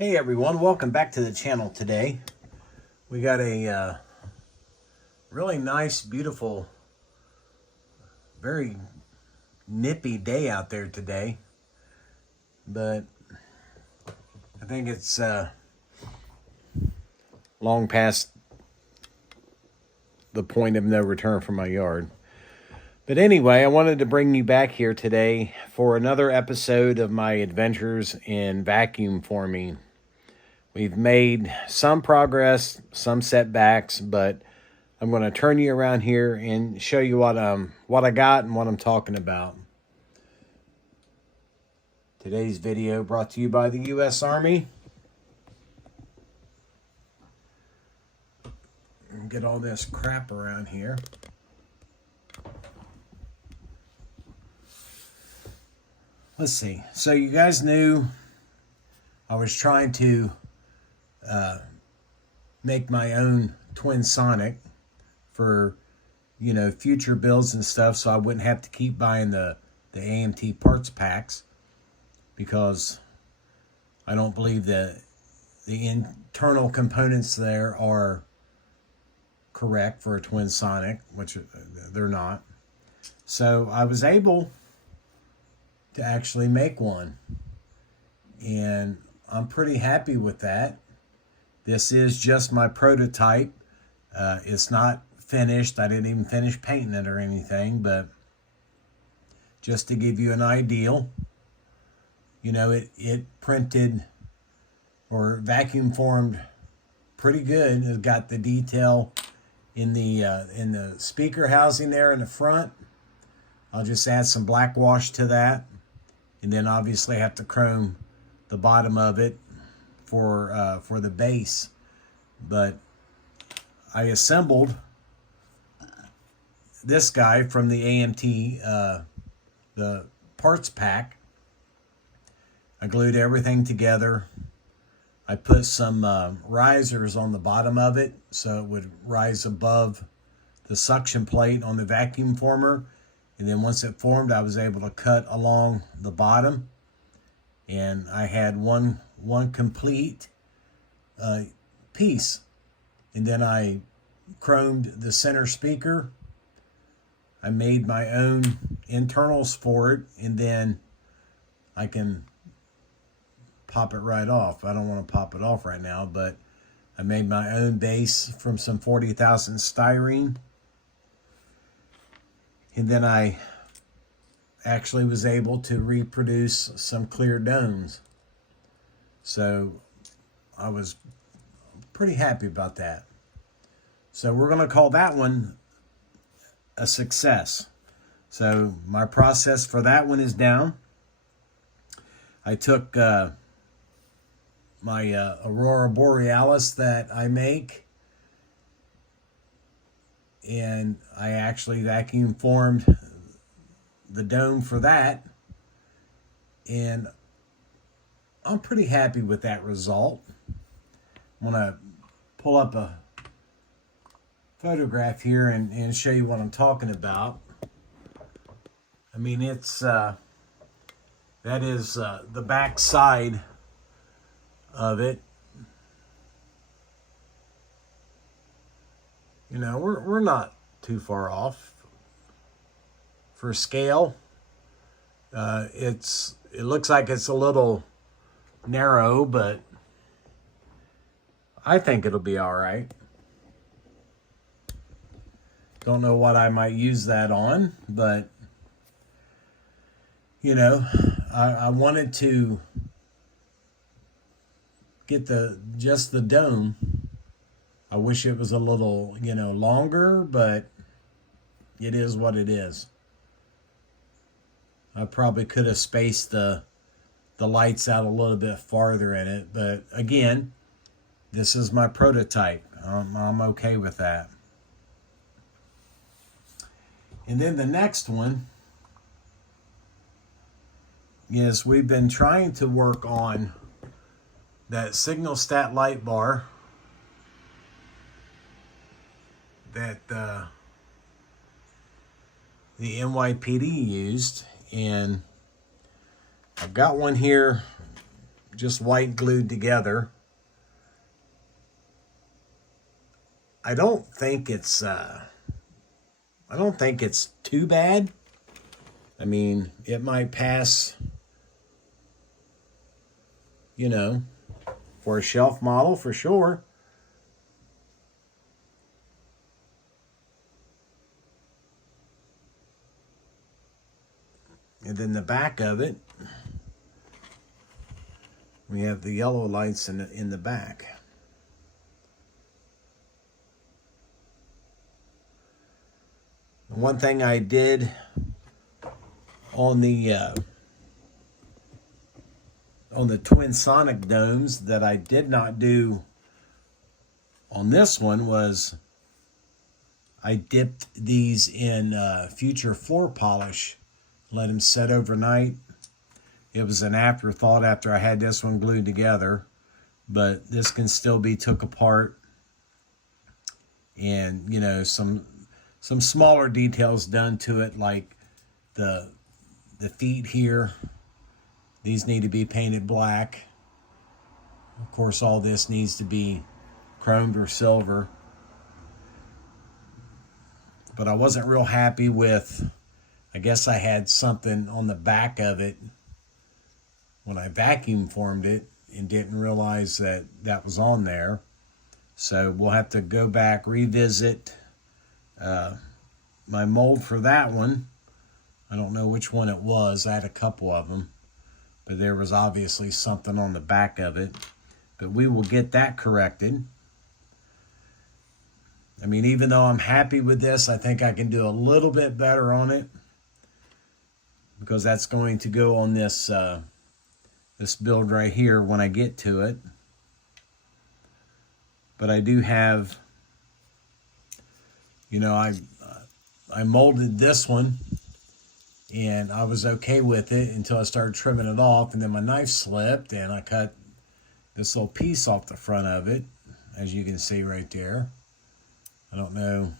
Hey everyone, welcome back to the channel today. We got a really nice, beautiful, very nippy day out there today. But I think it's long past the point of no return from my yard. But anyway, I wanted to bring you back here today for another episode of my adventures in vacuum forming. We've made some progress, some setbacks, but I'm going to turn you around here and show you what I got and what I'm talking about. Today's video brought to you by the U.S. Army. Get all this crap around here. Let's see. So you guys knew I was trying to make my own twin sonic for, future builds and stuff, so I wouldn't have to keep buying the AMT parts packs, because I don't believe that the internal components there are correct for a twin sonic, which they're not. So I was able to actually make one, and I'm pretty happy with that. This is just my prototype. It's not finished. I didn't even finish painting it or anything, but just to give you an idea, it printed or vacuum formed pretty good. It got the detail in the speaker housing there in the front. I'll just add some black wash to that, and then obviously have to chrome the bottom of it for the base. But I assembled this guy from the AMT, the parts pack. I glued everything together. I put some risers on the bottom of it so it would rise above the suction plate on the vacuum former. And then once it formed, I was able to cut along the bottom. And I had one complete piece. And then I chromed the center speaker. I made my own internals for it, and then I can pop it right off. I don't want to pop it off right now, but I made my own base from some 40,000 styrene. And then I actually was able to reproduce some clear domes. So I was pretty happy about that. So we're going to call that one a success. So my process for that one is down. I took my Aurora Borealis that I make, and I actually vacuum formed the dome for that, and I'm pretty happy with that result. I'm going to pull up a photograph here and show you what I'm talking about. I mean, it's that is the back side of it. We're not too far off for scale. It looks like it's a little narrow, but I think it'll be all right. Don't know what I might use that on, but I wanted to get just the dome. I wish it was a little, longer, but it is what it is. I probably could have spaced the lights out a little bit farther in it, but again, this is my prototype. I'm okay with that. And then the next one is we've been trying to work on that signal stat light bar that the NYPD used, and I've got one here just white glued together. I don't think it's too bad. I mean, it might pass, you know, for a shelf model for sure. And then the back of it, we have the yellow lights in the back. One thing I did on the twin sonic domes that I did not do on this one was I dipped these in future floor polish, let them set overnight. It was an afterthought after I had this one glued together, but this can still be took apart, and you know, some smaller details done to it, like the feet here. These need to be painted black. Of course, all this needs to be chromed or silver. But I wasn't real happy with, I guess I had something on the back of it when I vacuum formed it and didn't realize that that was on there. So we'll have to go back, revisit my mold for that one. I don't know which one it was. I had a couple of them, but there was obviously something on the back of it. But we will get that corrected. I mean, even though I'm happy with this, I think I can do a little bit better on it, because that's going to go on this this build right here when I get to it. But I do have, you know, I molded this one and I was okay with it until I started trimming it off, and then my knife slipped and I cut this little piece off the front of it, as you can see right there. I don't know,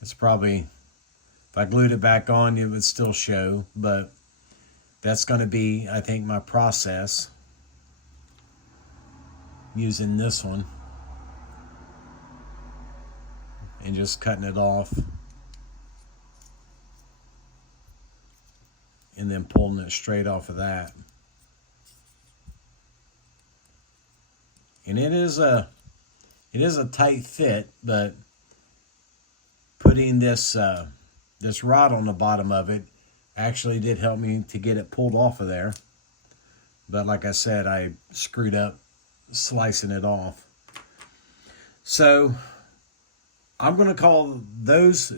it's probably, if I glued it back on, it would still show, but that's going to be, I think, my process using this one and just cutting it off and then pulling it straight off of that. And it is a tight fit, but putting this this rod on the bottom of it actually did help me to get it pulled off of there. But like I said, I screwed up slicing it off. So I'm going to call those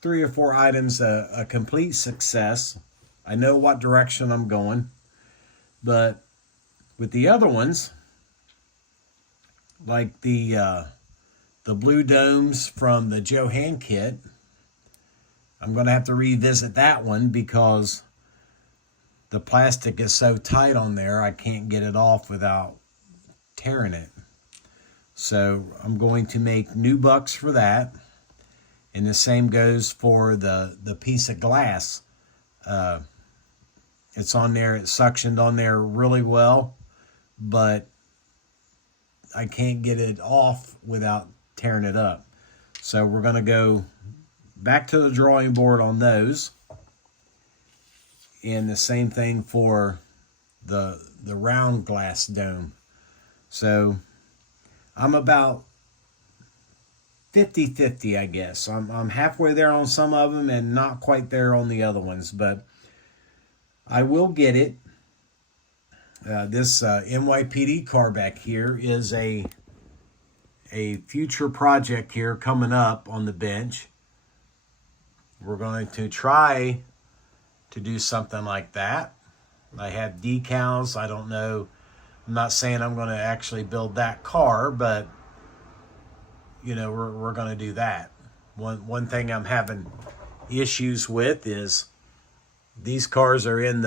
3 or 4 items a complete success. I know what direction I'm going. But with the other ones, like the blue domes from the Johann kit, I'm going to have to revisit that one because the plastic is so tight on there, I can't get it off without tearing it. So I'm going to make new bucks for that. And the same goes for the piece of glass. It's on there, it's suctioned on there really well, but I can't get it off without tearing it up. So we're going to go back to the drawing board on those. And the same thing for the round glass dome. So I'm about 50-50, I guess. I'm halfway there on some of them and not quite there on the other ones, but I will get it. This NYPD car back here is a future project here coming up on the bench. We're going to try to do something like that. I have decals. I don't know. I'm not saying I'm going to actually build that car, but you know, we're going to do that. One thing I'm having issues with is these cars are in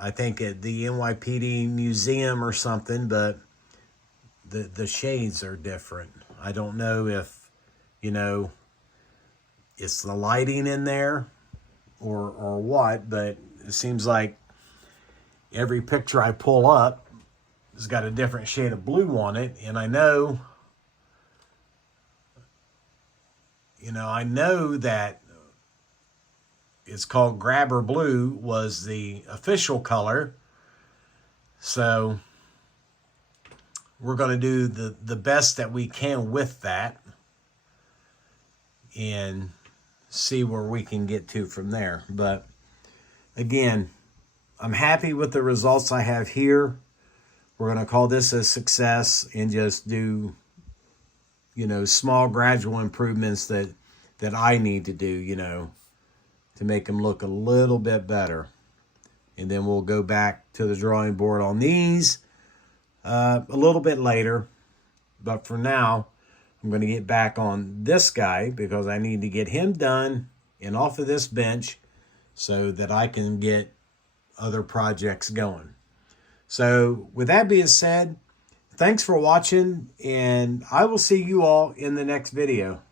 I think at the NYPD museum or something, but the shades are different. I don't know if, you know, it's the lighting in there or what, but it seems like every picture I pull up, has got a different shade of blue on it, and I know that it's called Grabber Blue was the official color. So we're going to do the best that we can with that and see where we can get to from there. But again, I'm happy with the results I have here. We're going to call this a success and just do, small gradual improvements that I need to do, to make them look a little bit better. And then we'll go back to the drawing board on these a little bit later. But for now, I'm going to get back on this guy because I need to get him done and off of this bench so that I can get other projects going. So with that being said, thanks for watching, and I will see you all in the next video.